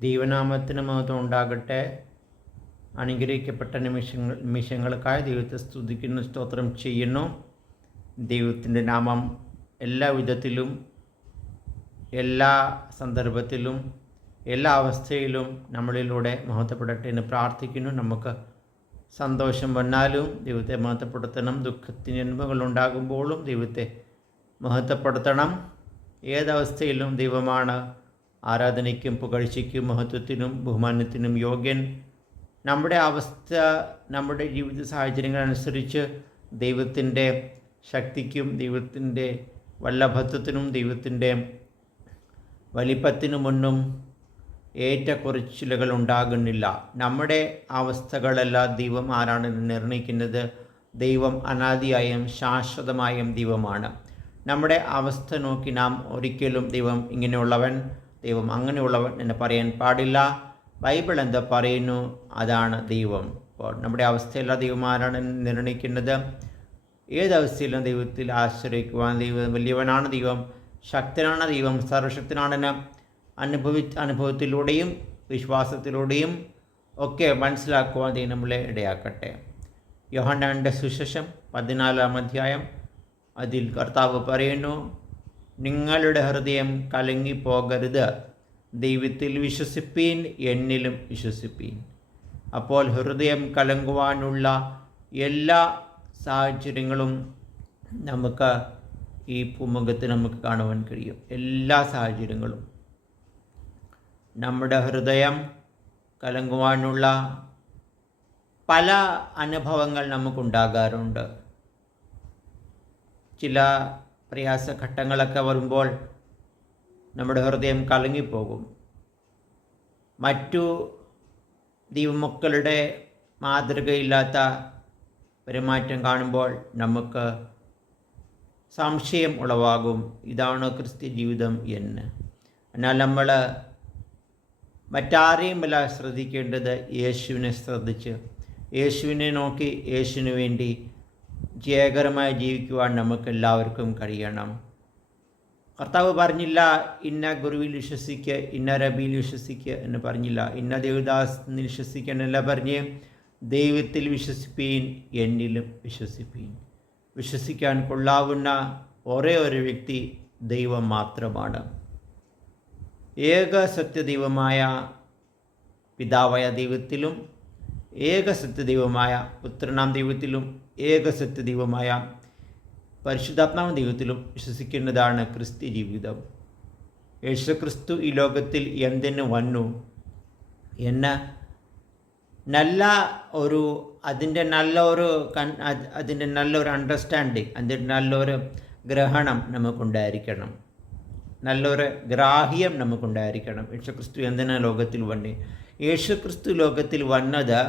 ദൈവനാമത്തിന് മഹത്വം ഉണ്ടാകട്ടെ. അനുഗ്രഹിക്കപ്പെട്ട നിമിഷങ്ങൾക്കായി ദൈവത്തെ സ്തുതിക്കുന്നു, സ്തോത്രം ചെയ്യുന്നു. ദൈവത്തിൻ്റെ നാമം എല്ലാ വിധത്തിലും, എല്ലാ സന്ദർഭത്തിലും, എല്ലാ അവസ്ഥയിലും നമ്മളിലൂടെ മഹത്വപ്പെടട്ടെ എന്ന് പ്രാർത്ഥിക്കുന്നു. നമുക്ക് സന്തോഷം വന്നാലും ദൈവത്തെ മഹത്വപ്പെടുത്തണം. ദുഃഖത്തിന് അനുഭവങ്ങളുണ്ടാകുമ്പോഴും ദൈവത്തെ മഹത്വപ്പെടുത്തണം. ഏതവസ്ഥയിലും ദൈവമാണ് ആരാധനയ്ക്കും പുകഴ്ചയ്ക്കും മഹത്വത്തിനും ബഹുമാനത്തിനും യോഗ്യൻ. നമ്മുടെ അവസ്ഥ, നമ്മുടെ ജീവിത സാഹചര്യങ്ങളനുസരിച്ച് ദൈവത്തിൻ്റെ ശക്തിക്കും ദൈവത്തിൻ്റെ വല്ലഭത്വത്തിനും ദൈവത്തിൻ്റെ വലിപ്പത്തിനുമൊന്നും ഏറ്റക്കുറച്ചിലുകൾ ഉണ്ടാകുന്നില്ല. നമ്മുടെ അവസ്ഥകളെല്ലാം ദൈവം ആരാണെന്ന് നിർണ്ണയിക്കുന്നത്. ദൈവം അനാദിയായും ശാശ്വതമായും ദൈവമാണ്. നമ്മുടെ അവസ്ഥ നോക്കി നാം ഒരിക്കലും ദൈവം ഇങ്ങനെയുള്ളവൻ, ദൈവം അങ്ങനെയുള്ളവൻ എന്ന് പറയാൻ പാടില്ല. ബൈബിൾ എന്താ പറയുന്നു, അതാണ് ദൈവം. അപ്പോൾ നമ്മുടെ അവസ്ഥയെല്ലാം ദൈവം ആരാണ് നിർണ്ണയിക്കുന്നത്. ഏതവസ്ഥയിലും ദൈവത്തിൽ ആശ്രയിക്കുവാൻ ദൈവം വലിയവനാണ്. ദൈവം ശക്തനാണ്. ദൈവം സർവശക്തനാണെന്ന് അനുഭവത്തിലൂടെയും വിശ്വാസത്തിലൂടെയും ഒക്കെ മനസ്സിലാക്കുവാൻ ദൈവം നമ്മളെ ഇടയാക്കട്ടെ. യോഹന്നാന്റെ സുവിശേഷം 14-ാം അധ്യായം, അതിൽ കർത്താവ് പറയുന്നു, നിങ്ങളുടെ ഹൃദയം കലങ്ങിപ്പോകരുത്. ദൈവത്തിൽ വിശ്വസിപ്പീൻ, എന്നിലും വിശ്വസിപ്പീൻ. അപ്പോൾ ഹൃദയം കലങ്ങുവാനുള്ള എല്ലാ സാഹചര്യങ്ങളും നമുക്ക് ഈ ഭൂമുഖത്ത് നമുക്ക് കാണുവാൻ കഴിയും. എല്ലാ സാഹചര്യങ്ങളും നമ്മുടെ ഹൃദയം കലങ്ങുവാനുള്ള പല അനുഭവങ്ങൾ നമുക്കുണ്ടാകാറുണ്ട്. ചില പ്രയാസഘട്ടങ്ങളൊക്കെ വരുമ്പോൾ നമ്മുടെ ഹൃദയം കലങ്ങിപ്പോകും. മറ്റു ദൈവമക്കളുടെ മാതൃകയില്ലാത്ത പെരുമാറ്റം കാണുമ്പോൾ നമുക്ക് സംശയം ഉളവാകും, ഇതാണോ ക്രിസ്ത്യ ജീവിതം എന്ന്. എന്നാൽ നമ്മൾ മറ്റാരെയുമല്ല ശ്രദ്ധിക്കേണ്ടത്, യേശുവിനെ ശ്രദ്ധിച്ച് യേശുവിനെ നോക്കി യേശുവിന് വേണ്ടി ജയകരമായി ജീവിക്കുവാൻ നമുക്ക് എല്ലാവർക്കും കഴിയണം. കർത്താവ് പറഞ്ഞില്ല, ഇന്ന ഗുരുവിൽ വിശ്വസിക്കുക, ഇന്ന റബിയിൽ വിശ്വസിക്കുക എന്ന് പറഞ്ഞില്ല. ഇന്ന ദേവദാസിൽ വിശ്വസിക്കുക എന്നല്ല പറഞ്ഞ്, ദൈവത്തിൽ വിശ്വസിപ്പീൻ, എന്നിലും വിശ്വസിപ്പീൻ. വിശ്വസിക്കാൻ കൊള്ളാവുന്ന ഒരേ ഒരു വ്യക്തി ദൈവം മാത്രമാണ്. ഏക സത്യദൈവമായ പിതാവായ ദൈവത്തിലും ഏക സത്യദൈവമായ പുത്രനാം ദൈവത്തിലും ഏക സത്യദൈവമായ പരിശുദ്ധാത്മാവ് ദൈവത്തിലും വിശ്വസിക്കുന്നതാണ് ക്രിസ്ത്യ ജീവിതം. യേശുക്രിസ്തു ഈ ലോകത്തിൽ എന്തിനു വന്നു എന്ന് അതിൻ്റെ നല്ലൊരു അണ്ടർസ്റ്റാൻഡിങ്, അതിൻ്റെ നല്ലൊരു ഗ്രഹണം നമുക്കുണ്ടായിരിക്കണം, നല്ലൊരു ഗ്രാഹ്യം നമുക്കുണ്ടായിരിക്കണം. യേശുക്രിസ്തു എന്തിനാണ് ലോകത്തിൽ വന്നത്? യേശുക്രിസ്തു ലോകത്തിൽ വന്നത്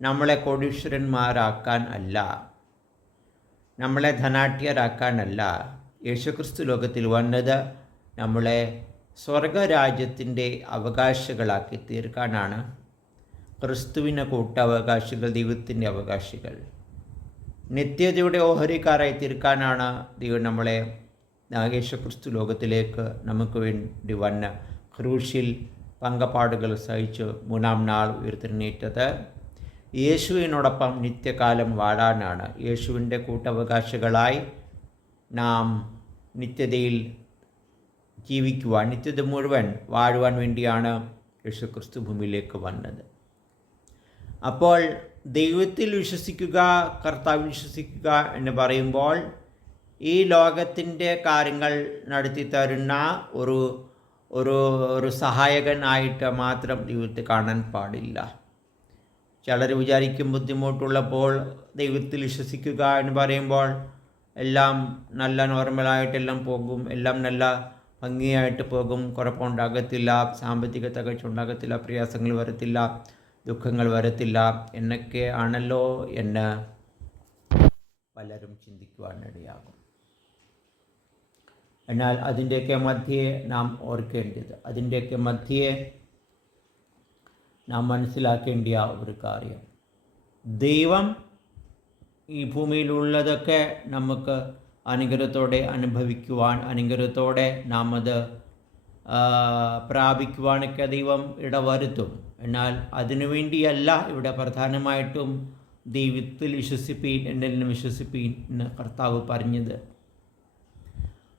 നമ്മളെ കോടീശ്വരന്മാരാക്കാൻ അല്ല, നമ്മളെ ധനാഢ്യരാക്കാനല്ല. യേശുക്രിസ്തു ലോകത്തിൽ വന്നത് നമ്മളെ സ്വർഗരാജ്യത്തിൻ്റെ അവകാശികളാക്കി തീർക്കാനാണ്. ക്രിസ്തുവിൻ്റെ കൂട്ടവകാശികൾ, ദൈവത്തിൻ്റെ അവകാശികൾ, നിത്യതയുടെ ഓഹരിക്കാരായി തീർക്കാനാണ് ദൈവം നമ്മളെ യേശുക്രിസ്തു ലോകത്തിലേക്ക് നമുക്ക് വേണ്ടി വന്ന് ക്രൂശിൽ പങ്കപാടുകൾ സഹിച്ച് 3-ാം നാൾ ഉയർത്തെഴുന്നേറ്റത്. യേശുവിനോടൊപ്പം നിത്യകാലം വാഴാനാണ്. യേശുവിൻ്റെ കൂട്ടവകാശികളായി നാം നിത്യതയിൽ ജീവിക്കുവാൻ, നിത്യത മുഴുവൻ വാഴുവാൻ വേണ്ടിയാണ് യേശുക്രിസ്തു ഭൂമിയിലേക്ക് വന്നത്. അപ്പോൾ ദൈവത്തിൽ വിശ്വസിക്കുക, കർത്താവിൽ വിശ്വസിക്കുക എന്ന് പറയുമ്പോൾ ഈ ലോകത്തിൻ്റെ കാര്യങ്ങൾ നടത്തി തരുന്ന ഒരു സഹായകനായിട്ട് മാത്രം ദൈവത്തെ കാണാൻ പാടില്ല. ചിലർ വിചാരിക്കും, ബുദ്ധിമുട്ടുള്ളപ്പോൾ ദൈവത്തിൽ വിശ്വസിക്കുക എന്ന് പറയുമ്പോൾ എല്ലാം നല്ല നോർമലായിട്ടെല്ലാം പോകും, എല്ലാം നല്ല ഭംഗിയായിട്ട് പോകും, കുഴപ്പമുണ്ടാകത്തില്ല, സാമ്പത്തിക തകർച്ച ഉണ്ടാകത്തില്ല, പ്രയാസങ്ങൾ വരത്തില്ല, ദുഃഖങ്ങൾ വരത്തില്ല എന്നൊക്കെ ആണല്ലോ എന്ന് പലരും ചിന്തിക്കുവാനിടയാകും. എന്നാൽ അതിൻ്റെയൊക്കെ മധ്യേ നാം ഓർക്കേണ്ടത്, അതിൻ്റെയൊക്കെ മധ്യേ നാം മനസ്സിലാക്കേണ്ട ഒരു കാര്യം, ദൈവം ഈ ഭൂമിയിലുള്ളതൊക്കെ നമുക്ക് അനുഗ്രഹത്തോടെ അനുഭവിക്കുവാൻ, അനുഗ്രഹത്തോടെ നാം അത് പ്രാപിക്കുവാനൊക്കെ ദൈവം ഇടവരുത്തും. എന്നാൽ അതിനുവേണ്ടിയല്ല ഇവിടെ പ്രധാനമായിട്ടും ദൈവത്തിൽ വിശ്വസിപ്പീൻ, എന്നിലും വിശ്വസിപ്പീൻ എന്ന് കർത്താവ് പറഞ്ഞത്.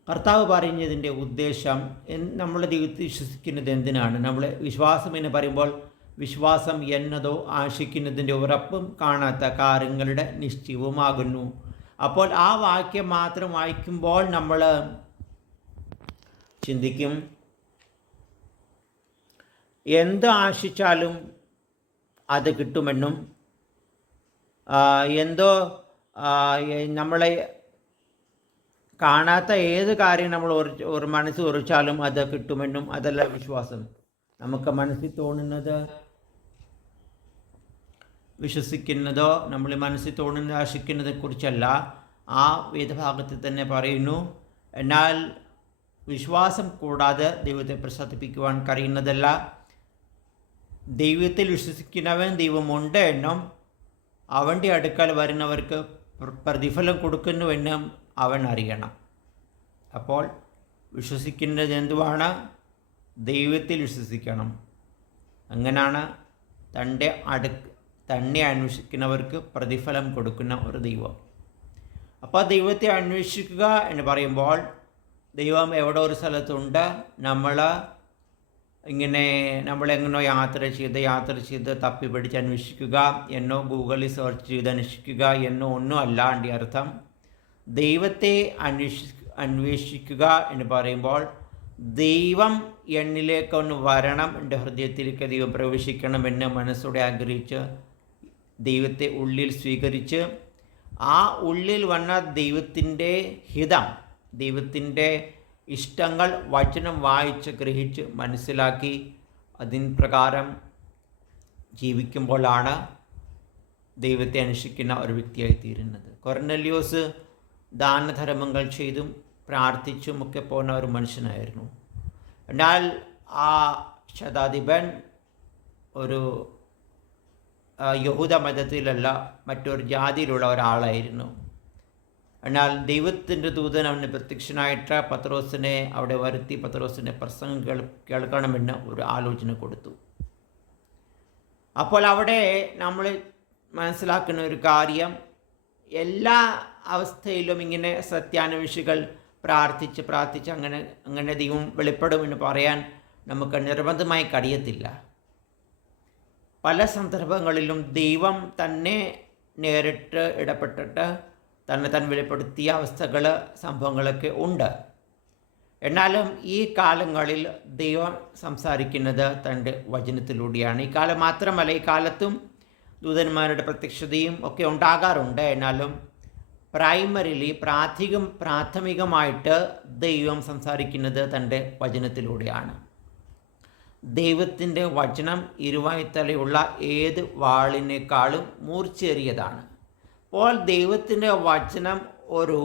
കർത്താവ് പറഞ്ഞതിൻ്റെ ഉദ്ദേശം, നമ്മൾ ദൈവത്തിൽ വിശ്വസിക്കുന്നത് എന്തിനാണ്? നമ്മൾ വിശ്വാസം എന്ന് പറയുമ്പോൾ വിശ്വാസം എന്നതോ ആശിക്കുന്നതിൻ്റെ ഉറപ്പും കാണാത്ത കാര്യങ്ങളുടെ നിശ്ചയവുമാകുന്നു. അപ്പോൾ ആ വാക്യം മാത്രം വായിക്കുമ്പോൾ നമ്മൾ ചിന്തിക്കും, എന്ത് ആശിച്ചാലും അത് കിട്ടുമെന്നും, എന്തോ നമ്മളെ കാണാത്ത ഏത് കാര്യം നമ്മൾ ഒരു മനസ്സ് ഉറച്ചാലും അത് കിട്ടുമെന്നും അതല്ല വിശ്വാസം. നമുക്ക് മനസ്സിൽ തോന്നുന്നത് വിശ്വസിക്കുന്നതോ നമ്മൾ മനസ്സിൽ തോന്നുന്നത് ആശിക്കുന്നതിനെ കുറിച്ചല്ല. ആ വേദഭാഗത്തിൽ തന്നെ പറയുന്നു, എന്നാൽ വിശ്വാസം കൂടാതെ ദൈവത്തെ പ്രസാദിപ്പിക്കുവാൻ കഴിയുന്നതല്ല. ദൈവത്തിൽ വിശ്വസിക്കുന്നവൻ ദൈവമുണ്ട് എന്നും അവൻ്റെ അടുക്കൽ വരുന്നവർക്ക് പ്രതിഫലം കൊടുക്കുന്നുവെന്നും അവൻ അറിയണം. അപ്പോൾ വിശ്വസിക്കുന്നത് എന്തുവാണ്? ദൈവത്തിൽ വിശ്വസിക്കണം. അങ്ങനെയാണ് തന്നെ അന്വേഷിക്കുന്നവർക്ക് പ്രതിഫലം കൊടുക്കുന്ന ഒരു ദൈവം. അപ്പോൾ ദൈവത്തെ അന്വേഷിക്കുക എന്ന് പറയുമ്പോൾ ദൈവം എവിടെ ഒരു സ്ഥലത്തുണ്ട്. നമ്മളെങ്ങനോ യാത്ര ചെയ്ത് തപ്പി പിടിച്ച് അന്വേഷിക്കുക എന്നോ ഗൂഗിളിൽ സെർച്ച് ചെയ്ത് അന്വേഷിക്കുക എന്നോ ഒന്നും അല്ല അതിൻ്റെ അർത്ഥം. ദൈവത്തെ അന്വേഷിക്കുക എന്ന് പറയുമ്പോൾ ദൈവം എന്നിലേക്കൊന്ന് വരണം, എൻ്റെ ഹൃദയത്തിലേക്ക് ദൈവം പ്രവേശിക്കണമെന്ന് മനസ്സോടെ ആഗ്രഹിച്ച് ദൈവത്തെ ഉള്ളിൽ സ്വീകരിച്ച് ആ ഉള്ളിൽ വന്ന ദൈവത്തിൻ്റെ ഹിതം, ദൈവത്തിൻ്റെ ഇഷ്ടങ്ങൾ വചനം വായിച്ച് ഗ്രഹിച്ച് മനസ്സിലാക്കി അതിന് പ്രകാരം ജീവിക്കുമ്പോഴാണ് ദൈവത്തെ അന്വേഷിക്കുന്ന ഒരു വ്യക്തിയായി തീരുന്നത്. കൊർന്നല്യോസ് ദാനധർമ്മങ്ങൾ ചെയ്തും പ്രാർത്ഥിച്ചും ഒക്കെ പോകുന്ന ഒരു മനുഷ്യനായിരുന്നു. എന്നാൽ ആ ശതാധിപൻ ഒരു യഹൂദ മതത്തിലല്ല, മറ്റൊരു ജാതിയിലുള്ള ഒരാളായിരുന്നു. എന്നാൽ ദൈവത്തിൻ്റെ ദൂതൻ അവന് പ്രത്യക്ഷനായിട്ട് പത്രോസിനെ അവിടെ വരുത്തി പത്രോസിൻ്റെ പ്രസംഗം കേൾക്കണമെന്ന് ഒരു ആലോചന കൊടുത്തു. അപ്പോൾ അവിടെ നമ്മൾ മനസ്സിലാക്കുന്ന ഒരു കാര്യം, എല്ലാ അവസ്ഥയിലും ഇങ്ങനെ സത്യാന്വേഷികൾ പ്രാർത്ഥിച്ച് അങ്ങനെ ദൈവം വെളിപ്പെടുമെന്ന് പറയാൻ നമുക്ക് നിർബന്ധമായി കഴിയത്തില്ല. പല സന്ദർഭങ്ങളിലും ദൈവം തന്നെ നേരിട്ട് ഇടപെട്ടിട്ട് തന്നെ വെളിപ്പെടുത്തിയ സംഭവങ്ങളൊക്കെ ഉണ്ട്. എന്നാലും ഈ കാലങ്ങളിൽ ദൈവം സംസാരിക്കുന്നത് തൻ്റെ വചനത്തിലൂടെയാണ്. ഈ കാലം മാത്രമല്ല, ഈ കാലത്തും ദൂതന്മാരുടെ പ്രത്യക്ഷതയും ഒക്കെ ഉണ്ടാകാറുണ്ട്. എന്നാലും പ്രാഥമികമായിട്ട് ദൈവം സംസാരിക്കുന്നത് തൻ്റെ വചനത്തിലൂടെയാണ്. ദൈവത്തിൻ്റെ വചനം ഇരുവായ്ത്തലയുള്ള ഏത് വാളിനേക്കാളും മൂർച്ചയേറിയതാണ്. അപ്പോൾ ദൈവത്തിൻ്റെ വചനം ഒരു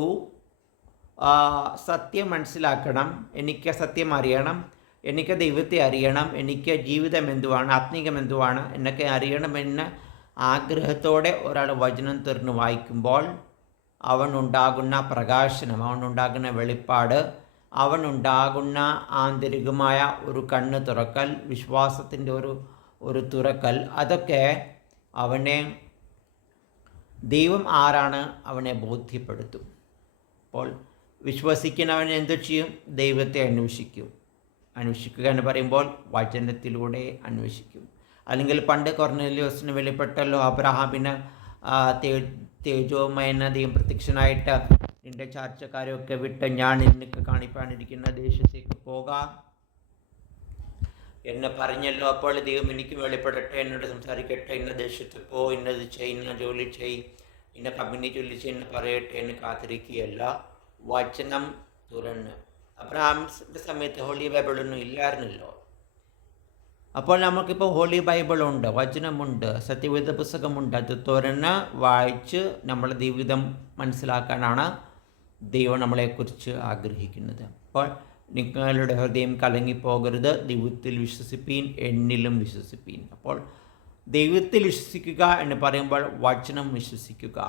സത്യം മനസ്സിലാക്കണം, എനിക്ക് സത്യം അറിയണം, എനിക്ക് ദൈവത്തെ അറിയണം, എനിക്ക് ജീവിതം എന്തുവാണ്, ആത്മീകം എന്തുവാണ് എന്നൊക്കെ അറിയണമെന്ന ആഗ്രഹത്തോടെ ഒരാൾ വചനം തുറന്ന് വായിക്കുമ്പോൾ അവനുണ്ടാകുന്ന പ്രകാശനം, അവനുണ്ടാകുന്ന വെളിപ്പാട്, അവനുണ്ടാകുന്ന ആന്തരികമായ ഒരു കണ്ണ് തുറക്കൽ, വിശ്വാസത്തിൻ്റെ ഒരു തുറക്കൽ, അതൊക്കെ അവനെ ദൈവം ആരാണ് അവനെ ബോധ്യപ്പെടുത്തും. അപ്പോൾ വിശ്വസിക്കുന്നവൻ എന്തു ചെയ്യും? ദൈവത്തെ അന്വേഷിക്കുക എന്ന് പറയുമ്പോൾ വചനത്തിലൂടെ അന്വേഷിക്കും. അല്ലെങ്കിൽ പണ്ട് കൊർന്നേലിയോസിന് വെളിപ്പെട്ടല്ലോ, അബ്രഹാമിന് തേജോമയന ദൈവം പ്രത്യക്ഷനായിട്ട് നിൻ്റെ ചാർച്ചക്കാരെയൊക്കെ വിട്ട് ഞാൻ നിനക്ക് കാണിപ്പാനിരിക്കുന്ന ദേശത്തേക്ക് പോകാം എന്നെ പറഞ്ഞല്ലോ. അപ്പോൾ ദൈവം എനിക്ക് വെളിപ്പെടട്ടെ, എന്നോട് സംസാരിക്കട്ടെ, ഇന്ന ദേശത്ത് പോ, ഇന്നത് ഇന്ന ജോലി ഇന്ന കമ്പനി ജോലി എന്ന് പറയട്ടെ എന്ന് കാത്തിരിക്കുകയല്ല, വചനം തുറന്ന്. അബ്രഹാമിൻ്റെ സമയത്ത് ഹോളി ബൈബിളൊന്നും ഇല്ലായിരുന്നല്ലോ. അപ്പോൾ നമുക്കിപ്പോൾ ഹോളി ബൈബിളുണ്ട്, വചനമുണ്ട്, സത്യവേദ പുസ്തകമുണ്ട്. അത് തുറന്ന് വായിച്ച് നമ്മളെ ജീവിതം മനസ്സിലാക്കാനാണ് ദൈവം നമ്മളെക്കുറിച്ച് ആഗ്രഹിക്കുന്നത്. അപ്പോൾ നിങ്ങളുടെ ഹൃദയം കലങ്ങിപ്പോകരുത്, ദൈവത്തിൽ വിശ്വസിപ്പീൻ, എന്നിലും വിശ്വസിപ്പീൻ. അപ്പോൾ ദൈവത്തിൽ വിശ്വസിക്കുക എന്ന് പറയുമ്പോൾ വചനം വിശ്വസിക്കുക.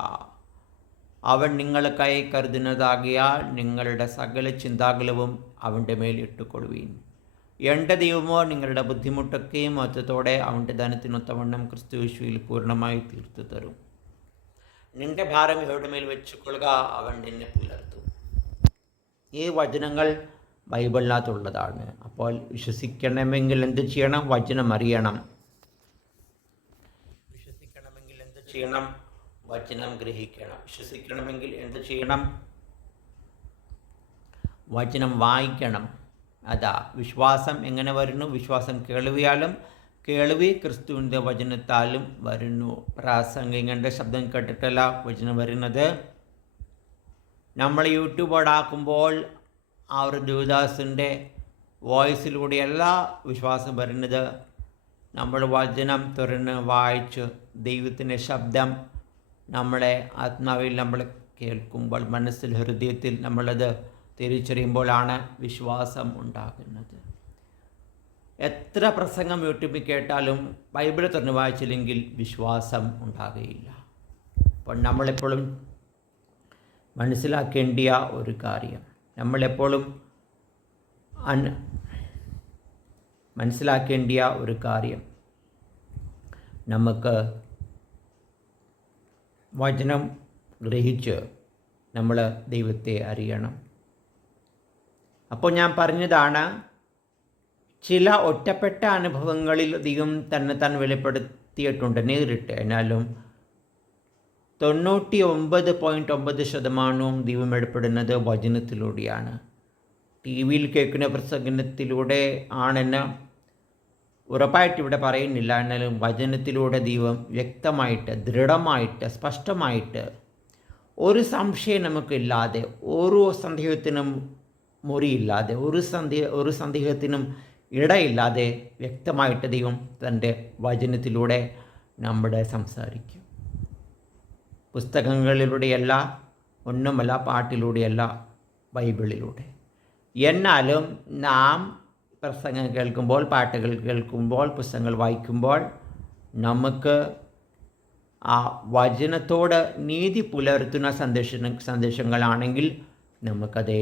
അവൻ നിങ്ങൾക്കായി കരുതുന്നതാകിയാൽ നിങ്ങളുടെ സകല ചിന്താകുലവും അവൻ്റെ മേൽ ഇട്ടുകൊള്ളുവീൻ. എൻ്റെ ദൈവമോ നിങ്ങളുടെ ബുദ്ധിമുട്ടൊക്കെയും മൊത്തത്തോടെ അവൻ്റെ ധനത്തിനൊത്തവണ്ണം ക്രിസ്തുയേശുവിൽ പൂർണ്ണമായി തീർത്തു തരും. നിന്റെ ഭാരം ഇവരുടെ മേൽ വെച്ചുകൊള്ളുക, അവൻ നിന്നെ പുലർത്തും. ഈ വചനങ്ങൾ ബൈബിളിനകത്തുള്ളതാണ്. അപ്പോൾ വിശ്വസിക്കണമെങ്കിൽ എന്ത് ചെയ്യണം? വചനം അറിയണം. വിശ്വസിക്കണമെങ്കിൽ എന്ത് ചെയ്യണം? വചനം ഗ്രഹിക്കണം. വിശ്വസിക്കണമെങ്കിൽ എന്ത് ചെയ്യണം? വചനം വായിക്കണം. അതാ വിശ്വാസം എങ്ങനെ വരുന്നു? വിശ്വാസം കേൾവിയാലും, കേൾവി ക്രിസ്തുവിൻ്റെ വചനത്താലും വരുന്നു. പ്രാസംഗികൻ്റെ ശബ്ദം കേട്ടിട്ടല്ല വചനം വരുന്നത്. നമ്മൾ യൂട്യൂബ് ഓടാക്കുമ്പോൾ ആ ഒരു ദേവദാസിൻ്റെ വോയിസിലൂടെയല്ല വിശ്വാസം വരുന്നത്. നമ്മൾ വചനം തുറന്ന് വായിച്ച് ദൈവത്തിൻ്റെ ശബ്ദം നമ്മളെ ആത്മാവിൽ നമ്മൾ കേൾക്കുമ്പോൾ, മനസ്സിൽ, ഹൃദയത്തിൽ നമ്മളത് തിരിച്ചറിയുമ്പോഴാണ് വിശ്വാസം ഉണ്ടാകുന്നത്. എത്ര പ്രസംഗം യൂട്യൂബിൽ കേട്ടാലും ബൈബിൾ തുറന്ന് വായിച്ചില്ലെങ്കിൽ വിശ്വാസം ഉണ്ടാകുകയില്ല. അപ്പോൾ നമ്മളെപ്പോഴും മനസ്സിലാക്കേണ്ട ഒരു കാര്യം, നമ്മളെപ്പോഴും മനസ്സിലാക്കേണ്ട ഒരു കാര്യം, നമുക്ക് വചനം ഗ്രഹിച്ച് നമ്മൾ ദൈവത്തെ അറിയണം. അപ്പോൾ ഞാൻ പറഞ്ഞതാണ്, ചില ഒറ്റപ്പെട്ട അനുഭവങ്ങളിൽ ദൈവം തന്നെ വെളിപ്പെടുത്തിയിട്ടുണ്ട് നേരിട്ട്. എന്നാലും 99.9% ദൈവം വെളിപ്പെടുന്നത് വചനത്തിലൂടെയാണ്. ടി വിയിൽ കേൾക്കുന്ന പ്രസംഗത്തിലൂടെ ആണെന്ന് ഉറപ്പായിട്ട് ഇവിടെ പറയുന്നില്ല. എന്നാലും വചനത്തിലൂടെ ദൈവം വ്യക്തമായിട്ട്, ദൃഢമായിട്ട്, സ്പഷ്ടമായിട്ട്, ഒരു സംശയം നമുക്കില്ലാതെ, ഓരോ സന്ദേഹത്തിനും മുറിയില്ലാതെ, ഒരു സന്ദേഹത്തിനും ഇടയില്ലാതെ വ്യക്തമായിട്ട് ദൈവം തൻ്റെ വചനത്തിലൂടെ നമ്മുടെ സംസാരിക്കും. പുസ്തകങ്ങളിലൂടെയല്ല, ഒന്നുമല്ല, പാട്ടിലൂടെയല്ല, ബൈബിളിലൂടെ. എന്നാലും നാം പ്രസംഗം കേൾക്കുമ്പോൾ, പാട്ടുകൾ കേൾക്കുമ്പോൾ, പുസ്തകങ്ങൾ വായിക്കുമ്പോൾ നമുക്ക് ആ വചനത്തോട് നീതി പുലർത്തുന്ന സന്ദേശങ്ങളാണെങ്കിൽ നമുക്കത്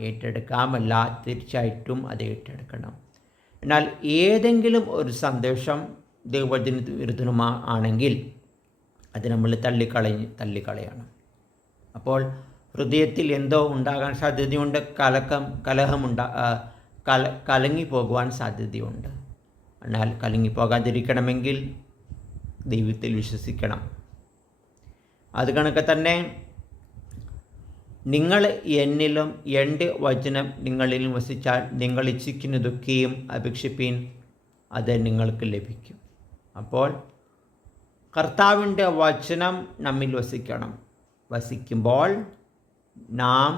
ഏറ്റെടുക്കാമല്ല, തീർച്ചയായിട്ടും അത് ഏറ്റെടുക്കണം. എന്നാൽ ഏതെങ്കിലും ഒരു സന്ദേശം ദൈവവചനത്തിന് വിരുദ്ധമാണെങ്കിൽ അത് നമ്മൾ തള്ളിക്കളയണം. അപ്പോൾ ഹൃദയത്തിൽ എന്തോ ഉണ്ടാകാൻ സാധ്യതയുണ്ട്, കലങ്ങിപ്പോകുവാൻ സാധ്യതയുണ്ട്. എന്നാൽ കലങ്ങിപ്പോകാതിരിക്കണമെങ്കിൽ ദൈവത്തിൽ വിശ്വസിക്കണം. അത് കണക്ക് തന്നെ നിങ്ങൾ എന്നിലും എൻ്റെ വചനം നിങ്ങളിലും വസിച്ചാൽ നിങ്ങൾ ഇച്ഛിക്കുന്നതൊക്കെയും അപേക്ഷിപ്പീൻ, അത് നിങ്ങൾക്ക് ലഭിക്കും. അപ്പോൾ കർത്താവിൻ്റെ വചനം നമ്മിൽ വസിക്കുമ്പോൾ നാം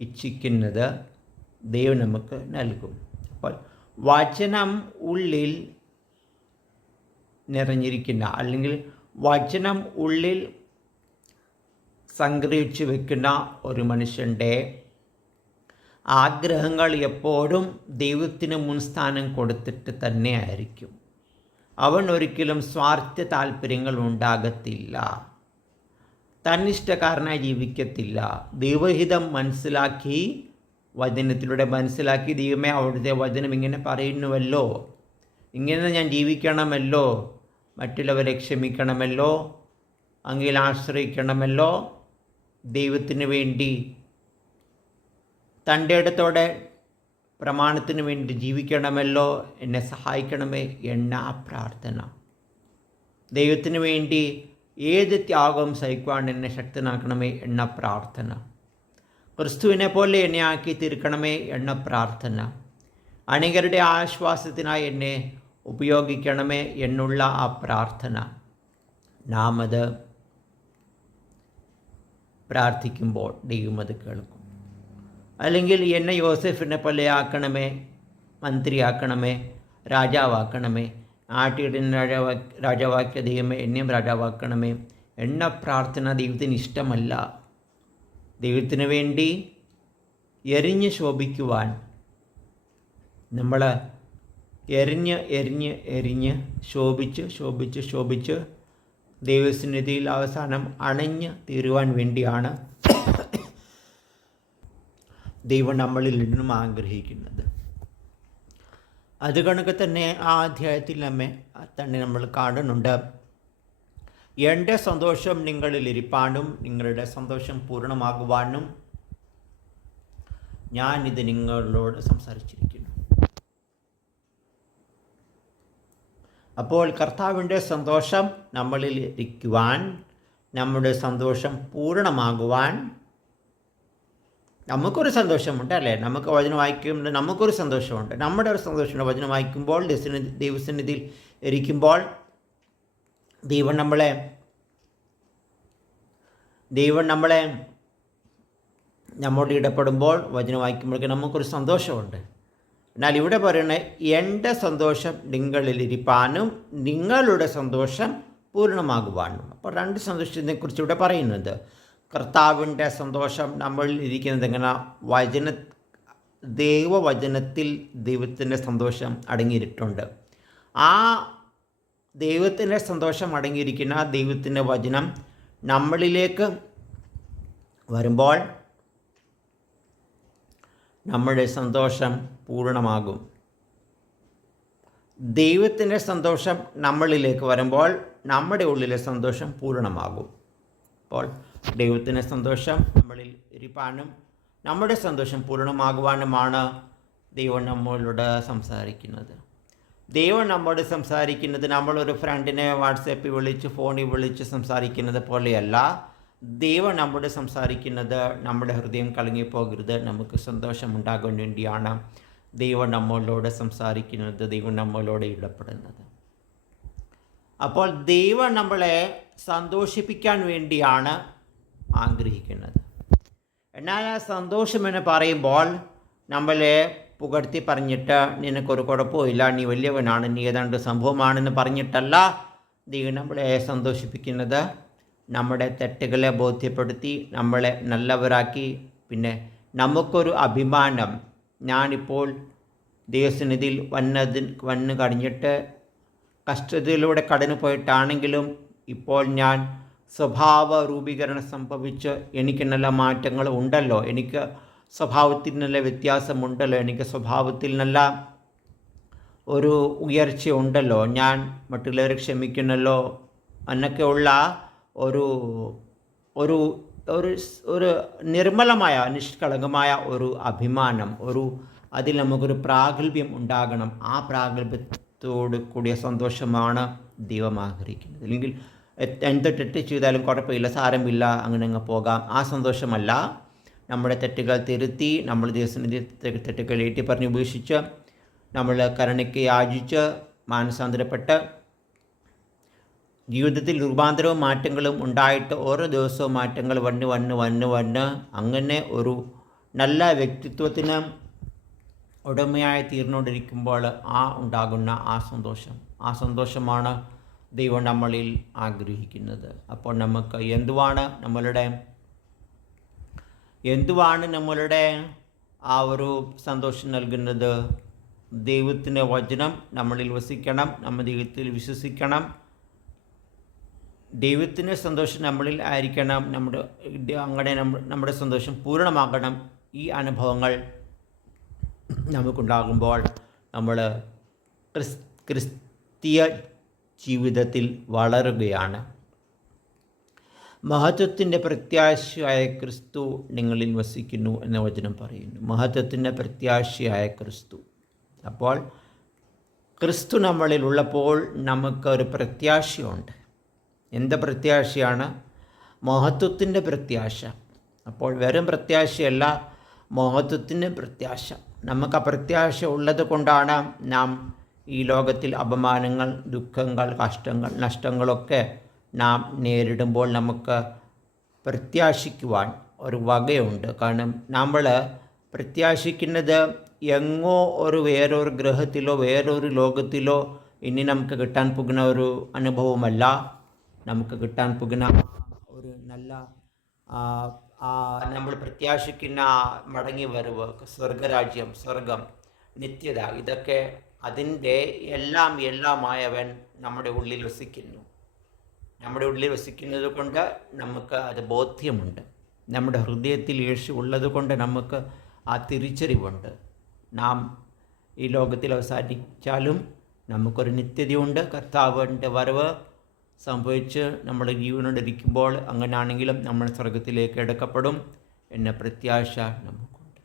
ഇച്ഛിക്കുന്നത് ദൈവം നമുക്ക് നൽകും. അപ്പോൾ വചനം ഉള്ളിൽ നിറഞ്ഞിരിക്കുന്ന, അല്ലെങ്കിൽ വചനം ഉള്ളിൽ സംഗ്രഹിച്ചു വെക്കുന്ന ഒരു മനുഷ്യൻ്റെ ആഗ്രഹങ്ങൾ എപ്പോഴും ദൈവത്തിന് മുൻസ്ഥാനം കൊടുത്തിട്ട് തന്നെ ആയിരിക്കും. അവൻ ഒരിക്കലും സ്വാർത്ഥ താല്പര്യങ്ങൾ ഉണ്ടാകത്തില്ല, തന്നിഷ്ടക്കാരനായി ജീവിക്കത്തില്ല. ദൈവഹിതം മനസ്സിലാക്കി, വചനത്തിലൂടെ മനസ്സിലാക്കി, ദൈവമേ അവിടുത്തെ വചനം ഇങ്ങനെ പറയുന്നുവല്ലോ, ഇങ്ങനെ ഞാൻ ജീവിക്കണമല്ലോ, മറ്റുള്ളവരെ ക്ഷമിക്കണമല്ലോ, അങ്ങിൽ ആശ്രയിക്കണമല്ലോ, ദൈവത്തിന് വേണ്ടി തൻ്റെ ഇടത്തോടെ പ്രമാണത്തിന് വേണ്ടി ജീവിക്കണമല്ലോ, എന്നെ സഹായിക്കണമേ എന്ന പ്രാർത്ഥന. ദൈവത്തിന് വേണ്ടി ഏത് ത്യാഗവും സഹിക്കുവാൻ എന്നെ ശക്തനാക്കണമേ എന്ന പ്രാർത്ഥന. ക്രിസ്തുവിനെ പോലെ എന്നെ ആക്കി തീർക്കണമേ എന്ന പ്രാർത്ഥന. അനേകരുടെ ആശ്വാസത്തിനായി എന്നെ ഉപയോഗിക്കണമേ എന്നുള്ള ആ പ്രാർത്ഥന. നാം അത് പ്രാർത്ഥിക്കുമ്പോൾ ദൈവം അത് കേൾക്കും. അല്ലെങ്കിൽ എന്നെ യോസെഫിനെ പോലെ ആക്കണമേ, മന്ത്രിയാക്കണമേ, രാജാവാക്കണമേ, ആട്ടിയിടുന്ന രാജാവാക്കിയ ദൈവമേ എന്നെയും രാജാവാക്കണമേ എന്ന പ്രാർത്ഥന ദൈവത്തിന് ഇഷ്ടമല്ല. ദൈവത്തിന് വേണ്ടി എരിഞ്ഞ് ശോഭിക്കുവാൻ നമ്മൾ എരിഞ്ഞ് ശോഭിച്ച് ദൈവസന്നിധിയിൽ അവസാനം അണഞ്ഞ് തീരുവാൻ വേണ്ടിയാണ് ദൈവം നമ്മളിൽ നിന്നും ആഗ്രഹിക്കുന്നത്. അത് കണക്ക് തന്നെ ആ അധ്യായത്തിൽ തന്നെ നമ്മൾ കാണുന്നുണ്ട്. എൻ്റെ സന്തോഷം നിങ്ങളിലിരിപ്പാനും നിങ്ങളുടെ സന്തോഷം പൂർണ്ണമാകുവാനും ഞാനിത് നിങ്ങളോട് സംസാരിച്ചിരിക്കുന്നു. അപ്പോൾ കർത്താവിൻ്റെ സന്തോഷം നമ്മളിൽ ഇരിക്കുവാൻ, നമ്മുടെ സന്തോഷം പൂർണ്ണമാകുവാൻ നമുക്കൊരു സന്തോഷമുണ്ട് അല്ലേ? നമുക്ക് വചനം വായിക്കുമ്പോൾ നമുക്കൊരു സന്തോഷമുണ്ട്. നമ്മുടെ ഒരു സന്തോഷമുണ്ട്. വചനം വായിക്കുമ്പോൾ, ദൈവസന്നിധിയിൽ ഇരിക്കുമ്പോൾ, ദൈവം നമ്മളെ നമ്മോട് ഇടപെടുമ്പോൾ, വചനം വായിക്കുമ്പോഴേക്ക് നമുക്കൊരു സന്തോഷമുണ്ട്. എന്നാൽ ഇവിടെ പറയുന്നത് എൻ്റെ സന്തോഷം നിങ്ങളിലിരിപ്പാനും നിങ്ങളുടെ സന്തോഷം പൂർണ്ണമാകുവാനും. അപ്പോൾ രണ്ട് സന്തോഷത്തെക്കുറിച്ച് ഇവിടെ പറയുന്നത്. കർത്താവിൻ്റെ സന്തോഷം നമ്മളിൽ ഇരിക്കുന്നത് എങ്ങനെ? ദൈവവചനത്തിൽ ദൈവത്തിൻ്റെ സന്തോഷം അടങ്ങിയിട്ടുണ്ട്. ആ ദൈവത്തിൻ്റെ സന്തോഷം അടങ്ങിയിരിക്കുന്ന ദൈവത്തിൻ്റെ വചനം നമ്മളിലേക്ക് വരുമ്പോൾ നമ്മുടെ സന്തോഷം പൂർണ്ണമാകും. ദൈവത്തിൻ്റെ സന്തോഷം നമ്മളിലേക്ക് വരുമ്പോൾ നമ്മുടെ ഉള്ളിലെ സന്തോഷം പൂർണ്ണമാകും. അപ്പോൾ ദൈവത്തിൻ്റെ സന്തോഷം നമ്മളിൽ ഇരിപ്പാനും നമ്മുടെ സന്തോഷം പൂർണ്ണമാകുവാനുമാണ് ദൈവം നമ്മളോട് സംസാരിക്കുന്നത്. ദൈവം നമ്മോട് സംസാരിക്കുന്നത് നമ്മളൊരു ഫ്രണ്ടിനെ വാട്സാപ്പിൽ വിളിച്ച്, ഫോണിൽ വിളിച്ച് സംസാരിക്കുന്നത് പോലെയല്ല. ദൈവം നമ്മോട് സംസാരിക്കുന്നത് നമ്മുടെ ഹൃദയം കലങ്ങിപ്പോകരുത്, നമുക്ക് സന്തോഷമുണ്ടാകാൻ വേണ്ടിയാണ് ദൈവം നമ്മളോട് സംസാരിക്കുന്നത്, ദൈവം നമ്മളോട് ഇടപെടുന്നത്. അപ്പോൾ ദൈവം നമ്മളെ സന്തോഷിപ്പിക്കാൻ വേണ്ടിയാണ് ആഗ്രഹിക്കുന്നത്. എന്നാൽ ആ സന്തോഷം എന്ന് പറയുമ്പോൾ നമ്മളെ പുകഴ്ത്തി പറഞ്ഞിട്ട് നിനക്കൊരു കുഴപ്പമില്ല, നീ വലിയവനാണ്, നീ ഏതാണ്ട് സംഭവമാണെന്ന് പറഞ്ഞിട്ടല്ല ദൈവം നമ്മളെ സന്തോഷിപ്പിക്കുന്നത്. നമ്മുടെ തെറ്റുകളെ ബോധ്യപ്പെടുത്തി നമ്മളെ നല്ലവരാക്കി, പിന്നെ നമുക്കൊരു അഭിമാനം, ഞാനിപ്പോൾ ദൈവസന്നിധിയിൽ വന്നു കഴിഞ്ഞിട്ട് കഷ്ടതയിലൂടെ കടന്നു പോയിട്ടാണെങ്കിലും ഇപ്പോൾ ഞാൻ സ്വഭാവ രൂപീകരണം സംഭവിച്ച് എനിക്ക് നല്ല മാറ്റങ്ങൾ ഉണ്ടല്ലോ, എനിക്ക് സ്വഭാവത്തിൽ നല്ല വ്യത്യാസമുണ്ടല്ലോ, എനിക്ക് സ്വഭാവത്തിൽ നല്ല ഒരു ഉയർച്ച ഉണ്ടല്ലോ, ഞാൻ മറ്റുള്ളവരെ ക്ഷമിക്കുന്നല്ലോ എന്നൊക്കെയുള്ള ഒരു ഒരു ഒരു നിർമ്മലമായ നിഷ്കളങ്കമായ ഒരു അഭിമാനം, അതിൽ നമുക്കൊരു പ്രാഗൽഭ്യം ഉണ്ടാകണം. ആ പ്രാഗൽഭ്യത്തോട് കൂടിയ സന്തോഷമാണ് ദൈവം ആഗ്രഹിക്കുന്നത്. അല്ലെങ്കിൽ എന്ത് തെറ്റ് ചെയ്താലും കുഴപ്പമില്ല, സാരമില്ല, അങ്ങനെ അങ്ങ് പോകാം, ആ സന്തോഷമല്ല. നമ്മുടെ തെറ്റുകൾ തിരുത്തി, നമ്മൾ ദൈവസന്നിധി തെറ്റുകൾ ഏറ്റുപറഞ്ഞ് ഉപേക്ഷിച്ച്, നമ്മൾ കരുണയ്ക്ക് യാചിച്ച് മാനസാന്തരപ്പെട്ട് ജീവിതത്തിൽ രൂപാന്തരവും മാറ്റങ്ങളും ഉണ്ടായിട്ട് ഓരോ ദിവസവും മാറ്റങ്ങൾ വന്ന് അങ്ങനെ ഒരു നല്ല വ്യക്തിത്വത്തിന് ഉടമയായി തീർന്നുകൊണ്ടിരിക്കുമ്പോൾ ഉണ്ടാകുന്ന ആ സന്തോഷമാണ് ദൈവം നമ്മളിൽ ആഗ്രഹിക്കുന്നത്. അപ്പോൾ നമുക്ക് എന്തുവാണ് നമ്മളുടെ ആ ഒരു സന്തോഷം നൽകുന്നത്? ദൈവത്തിൻ്റെ വചനം നമ്മളിൽ വസിക്കണം, നമ്മൾ ദൈവത്തിൽ വിശ്വസിക്കണം, ദൈവത്തിൻ്റെ സന്തോഷം നമ്മളിൽ ആയിരിക്കണം, നമ്മുടെ സന്തോഷം പൂർണ്ണമാകണം. ഈ അനുഭവങ്ങൾ നമുക്കുണ്ടാകുമ്പോൾ നമ്മൾ ക്രിസ്തീയ ജീവിതത്തിൽ വളരുകയാണ്. മഹത്വത്തിൻ്റെ പ്രത്യാശയായ ക്രിസ്തു നിങ്ങളിൽ വസിക്കുന്നു എന്ന വചനം പറയുന്നു. മഹത്വത്തിൻ്റെ പ്രത്യാശയായ ക്രിസ്തു. അപ്പോൾ ക്രിസ്തു നമ്മളിൽ ഉള്ളപ്പോൾ നമുക്കൊരു പ്രത്യാശയുണ്ട്. എന്ത് പ്രത്യാശയാണ്? മഹത്വത്തിൻ്റെ പ്രത്യാശ. അപ്പോൾ വെറും പ്രത്യാശയല്ല, മഹത്വത്തിൻ്റെ പ്രത്യാശ. നമുക്ക് ആ പ്രത്യാശ ഉള്ളത് കൊണ്ടാണ് നാം ഈ ലോകത്തിൽ അപമാനങ്ങൾ, ദുഃഖങ്ങൾ, കഷ്ടങ്ങൾ, നഷ്ടങ്ങളൊക്കെ നാം നേരിടുമ്പോൾ നമുക്ക് പ്രത്യാശിക്കുവാൻ ഒരു വകയുണ്ട്. കാരണം നമ്മൾ പ്രത്യാശിക്കുന്നത് എങ്ങോ വേറൊരു ഗ്രഹത്തിലോ വേറൊരു ലോകത്തിലോ ഇനി നമുക്ക് കിട്ടാൻ പോകുന്ന ഒരു അനുഭവമല്ല. നമുക്ക് കിട്ടാൻ പോകുന്ന ഒരു നല്ല നമ്മൾ പ്രത്യാശിക്കുന്ന മടങ്ങി വരവ്, സ്വർഗരാജ്യം, സ്വർഗം, നിത്യത, ഇതൊക്കെ അതിൻ്റെ എല്ലാമായവൻ നമ്മുടെ ഉള്ളിൽ വസിക്കുന്നു. നമ്മുടെ ഉള്ളിൽ വസിക്കുന്നത് കൊണ്ട് നമുക്ക് അത് ബോധ്യമുണ്ട്. നമ്മുടെ ഹൃദയത്തിൽ യേശു ഉള്ളത് കൊണ്ട് നമുക്ക് ആ തിരിച്ചറിവുണ്ട്. നാം ഈ ലോകത്തിൽ അവസാനിച്ചാലും നമുക്കൊരു നിത്യതയുണ്ട്. കർത്താവിൻ്റെ വരവ് സംഭവിച്ച് നമ്മുടെ ജീവനോടിരിക്കുമ്പോൾ അങ്ങനെയാണെങ്കിലും നമ്മൾ സ്വർഗത്തിലേക്ക് എടുക്കപ്പെടും എന്ന പ്രത്യാശ നമുക്കുണ്ട്.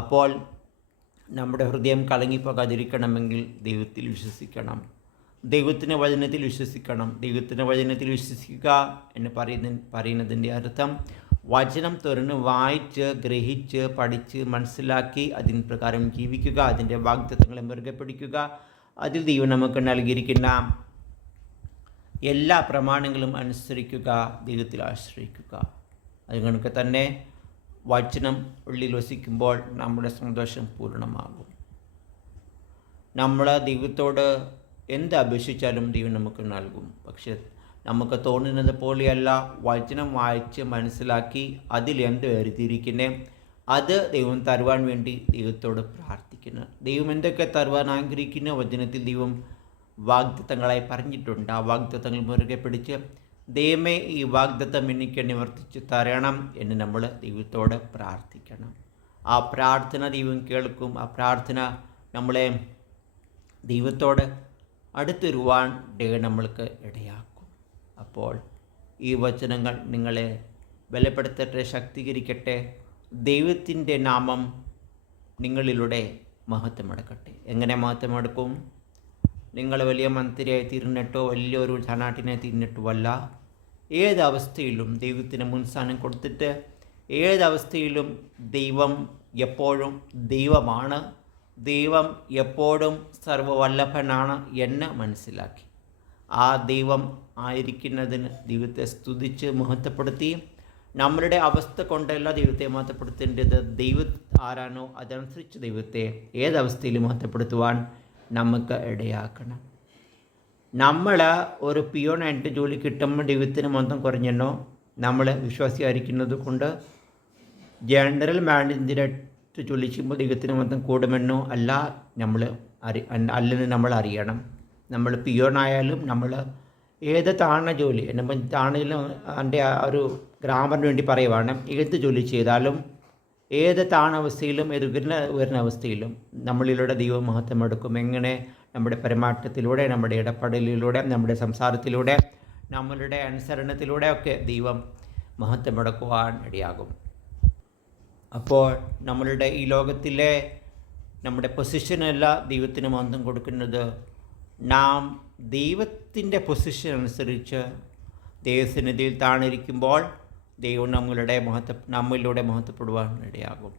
അപ്പോൾ നമ്മുടെ ഹൃദയം കലങ്ങിപ്പോകാതിരിക്കണമെങ്കിൽ ദൈവത്തിൽ വിശ്വസിക്കണം, ദൈവത്തിൻ്റെ വചനത്തിൽ വിശ്വസിക്കണം. ദൈവത്തിൻ്റെ വചനത്തിൽ വിശ്വസിക്കുക എന്ന് പറയുന്നതിൻ്റെ അർത്ഥം വചനം തുറന്ന് വായിച്ച് ഗ്രഹിച്ച് പഠിച്ച് മനസ്സിലാക്കി അതിന് പ്രകാരം ജീവിക്കുക, അതിൻ്റെ വാഗ്ദത്തങ്ങളെ മുറുകെ പിടിക്കുക. അതിൽ ദൈവം നമുക്ക് നൽകിയിരിക്കുന്ന എല്ലാ പ്രമാണങ്ങളും അനുസരിക്കുക, ദൈവത്തിൽ ആശ്രയിക്കുക. അതുകൊണ്ട് തന്നെ വചനം ഉള്ളിൽ വസിക്കുമ്പോൾ നമ്മുടെ സന്തോഷം പൂർണ്ണമാകും. നമ്മൾ ദൈവത്തോട് എന്ത് അപേക്ഷിച്ചാലും ദൈവം നമുക്ക് നൽകും. പക്ഷെ നമുക്ക് തോന്നുന്നത് പോലെയല്ല. വചനം വായിച്ച് മനസ്സിലാക്കി അതിൽ എന്ത് എഴുതിയിരിക്കുന്നത് അത് ദൈവം തരുവാൻ വേണ്ടി ദൈവത്തോട് പ്രാർത്ഥിക്കുന്നു. ദൈവം എന്തൊക്കെ തരുവാൻ ആഗ്രഹിക്കുന്ന വചനത്തിൽ ദൈവം വാഗ്ദത്തങ്ങളായി പറഞ്ഞിട്ടുണ്ട്. ആ വാഗ്ദത്തങ്ങൾ മുറുകെ പിടിച്ച് ദൈവമേ ഈ വാഗ്ദത്തം എനിക്ക് നിവർത്തിച്ച് തരണം എന്ന് നമ്മൾ ദൈവത്തോട് പ്രാർത്ഥിക്കണം. ആ പ്രാർത്ഥന ദൈവം കേൾക്കും. ആ പ്രാർത്ഥന നമ്മളെ ദൈവത്തോട് അടുത്തിരുവാൻ ദൈവം നമ്മൾക്ക് ഇടയാക്കും. അപ്പോൾ ഈ വചനങ്ങൾ നിങ്ങളെ ബലപ്പെടുത്തട്ടെ, ശക്തീകരിക്കട്ടെ. ദൈവത്തിൻ്റെ നാമം നിങ്ങളിലൂടെ മഹത്വമെടുക്കട്ടെ. എങ്ങനെ മഹത്വമെടുക്കും? നിങ്ങൾ വലിയ മന്ത്രിയായി തീർന്നിട്ടോ വലിയൊരു ധനാട്ടിനെ തീർന്നിട്ടോ അല്ല. ഏതവസ്ഥയിലും ദൈവത്തിന് മുൻസ്ഥാനം കൊടുത്തിട്ട് ഏതവസ്ഥയിലും ദൈവം എപ്പോഴും ദൈവമാണ്, ദൈവം എപ്പോഴും സർവ്വവല്ലഭനാണ് എന്ന് മനസ്സിലാക്കി ആ ദൈവം ആയിരിക്കുന്നതിന് ദൈവത്തെ സ്തുതിച്ച് മഹത്വപ്പെടുത്തി നമ്മളുടെ അവസ്ഥ കൊണ്ടല്ല ദൈവത്തെ മഹത്വപ്പെടുത്തേണ്ടത്. ദൈവം ആരാണോ അതനുസരിച്ച് ദൈവത്തെ ഏതവസ്ഥയിലും മഹത്വപ്പെടുത്തുവാൻ നമുക്ക് ഇടയാക്കണം. നമ്മൾ ഒരു പിയോണായിട്ട് ജോലി കിട്ടുമ്പോൾ ദൈവത്തിന് മൊത്തം കുറഞ്ഞെന്നോ നമ്മൾ വിശ്വാസിയായിരിക്കുന്നത് കൊണ്ട് ജനറൽ മാനേജറായിട്ട് ജോലി ചെയ്യുമ്പോൾ ദൈവത്തിന് മൊത്തം കൂടുമെന്നോ അല്ല അല്ലെന്ന് നമ്മൾ അറിയണം. നമ്മൾ പിയോണായാലും നമ്മൾ ഏത് താഴ്ന്ന ജോലി എന്നുമ്പോൾ താഴ്ന്നതിലും എൻ്റെ ഒരു ഗ്രാമറിന് വേണ്ടി പറയുവാണ്, ഏത് ജോലി ചെയ്താലും ഏത് താണവസ്ഥയിലും ഏത് ഉയർന്ന അവസ്ഥയിലും നമ്മളിലൂടെ ദൈവം മഹത്വമെടുക്കും. എങ്ങനെ? നമ്മുടെ പെരുമാറ്റത്തിലൂടെ, നമ്മുടെ ഇടപെടലിലൂടെ, നമ്മുടെ സംസാരത്തിലൂടെ, നമ്മളുടെ അനുസരണത്തിലൂടെ ഒക്കെ ദൈവം മഹത്വമെടുക്കുവാൻ ഇടയാകും. അപ്പോൾ നമ്മളുടെ ഈ ലോകത്തിലെ നമ്മുടെ പൊസിഷനല്ല ദൈവത്തിന് മഹത്വം കൊടുക്കുന്നത്. നാം ദൈവത്തിൻ്റെ പൊസിഷൻ അനുസരിച്ച് ദൈവസന്നിധിയിൽ താണിരിക്കുമ്പോൾ ദൈവം നമ്മളിലൂടെ മഹത്വപ്പെടുവാൻ ഇടയാകും.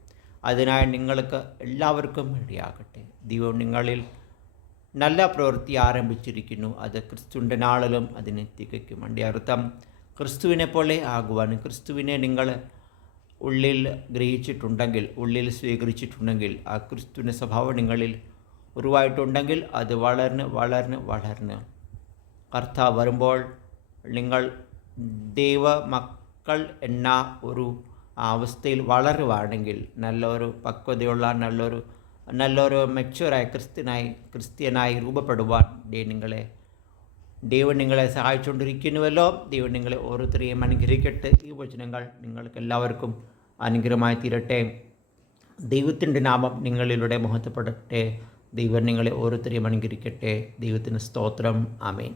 അതിനായി നിങ്ങൾക്ക് എല്ലാവർക്കും ഇടയാകട്ടെ. ദൈവം നിങ്ങളിൽ നല്ല പ്രവൃത്തി ആരംഭിച്ചിരിക്കുന്നു. അത് ക്രിസ്തുവിൻ്റെ നാളിലും അതിനെ തികയ്ക്കും. അതിൻ്റെ അർത്ഥം ക്രിസ്തുവിനെ പോലെ ആകുവാനും ക്രിസ്തുവിനെ നിങ്ങൾ ഉള്ളിൽ ഗ്രഹിച്ചിട്ടുണ്ടെങ്കിൽ, ഉള്ളിൽ സ്വീകരിച്ചിട്ടുണ്ടെങ്കിൽ, ആ ക്രിസ്തുവിൻ്റെ സ്വഭാവം നിങ്ങളിൽ ഉരുവായിട്ടുണ്ടെങ്കിൽ അത് വളർന്ന് വളർന്ന് വളർന്ന് കർത്താവ് വരുമ്പോൾ നിങ്ങൾ ദൈവ മക്കൾ എന്ന ഒരു അവസ്ഥയിൽ വളരുവാണെങ്കിൽ, നല്ലൊരു പക്വതയുള്ള നല്ലൊരു മെച്യൂറായ ക്രിസ്ത്യനായി രൂപപ്പെടുവാൻ ദൈവം നിങ്ങളെ സഹായിച്ചുകൊണ്ടിരിക്കുന്നുവല്ലോ. ദൈവം നിങ്ങളെ ഓരോരുത്തരെയും അനുഗ്രഹിക്കട്ടെ. ഈ വചനങ്ങൾ നിങ്ങൾക്ക് എല്ലാവർക്കും അനുഗ്രഹമായി തീരട്ടെ. ദൈവത്തിൻ്റെ നാമം നിങ്ങളിലൂടെ മഹത്വപ്പെടട്ടെ. ദൈവം നിങ്ങളെ ഓരോരുത്തരെയും അനുഗ്രഹിക്കട്ടെ. ദൈവത്തിന് സ്തോത്രം. ആമേൻ.